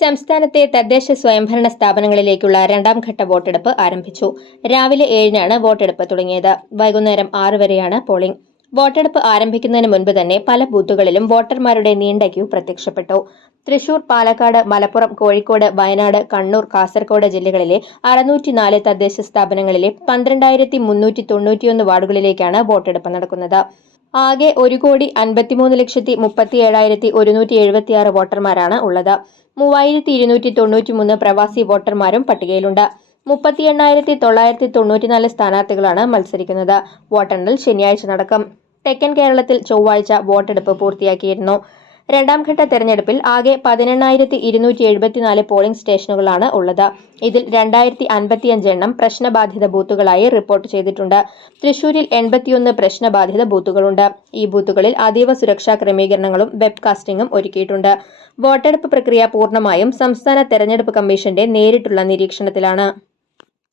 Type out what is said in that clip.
സംസ്ഥാനത്തെ തദ്ദേശ സ്വയംഭരണ സ്ഥാപനങ്ങളിലേക്കുള്ള രണ്ടാം ഘട്ട വോട്ടെടുപ്പ് ആരംഭിച്ചു. രാവിലെ 7-നാണ് വോട്ടെടുപ്പ് തുടങ്ങിയത്. വൈകുന്നേരം 6 വരെയാണ് പോളിംഗ്. വോട്ടെടുപ്പ് ആരംഭിക്കുന്നതിന് മുൻപ് തന്നെ പല ബൂത്തുകളിലും വോട്ടർമാരുടെ നീണ്ട ക്യൂ പ്രത്യക്ഷപ്പെട്ടു. തൃശൂർ, പാലക്കാട്, മലപ്പുറം, കോഴിക്കോട്, വയനാട്, കണ്ണൂർ, കാസർഗോഡ് ജില്ലകളിലെ 604 തദ്ദേശ സ്ഥാപനങ്ങളിലെ 12,391 വാർഡുകളിലേക്കാണ് വോട്ടെടുപ്പ് നടക്കുന്നത്. ആകെ 1,53,37,176 വോട്ടർമാരാണ് ഉള്ളത്. 3,293 പ്രവാസി വോട്ടർമാരും പട്ടികയിലുണ്ട്. 38,994 സ്ഥാനാർത്ഥികളാണ് മത്സരിക്കുന്നത്. വോട്ടെണ്ണൽ ശനിയാഴ്ച നടക്കും. തെക്കൻ കേരളത്തിൽ ചൊവ്വാഴ്ച വോട്ടെടുപ്പ് പൂർത്തിയാക്കിയിരുന്നു. രണ്ടാം ഘട്ട തെരഞ്ഞെടുപ്പിൽ ആകെ 18,274 പോളിംഗ് സ്റ്റേഷനുകളാണ് ഉള്ളത്. ഇതിൽ 2,055 എണ്ണം പ്രശ്നബാധിത ബൂത്തുകളായി റിപ്പോർട്ട് ചെയ്തിട്ടുണ്ട്. തൃശൂരിൽ 81 പ്രശ്നബാധിത ബൂത്തുകളുണ്ട്. ഈ ബൂത്തുകളിൽ അതീവ സുരക്ഷാ ക്രമീകരണങ്ങളും വെബ്കാസ്റ്റിംഗും ഒരുക്കിയിട്ടുണ്ട്. വോട്ടെടുപ്പ് പ്രക്രിയ പൂർണ്ണമായും സംസ്ഥാന തെരഞ്ഞെടുപ്പ് കമ്മീഷന്റെ നേരിട്ടുള്ള നിരീക്ഷണത്തിലാണ്.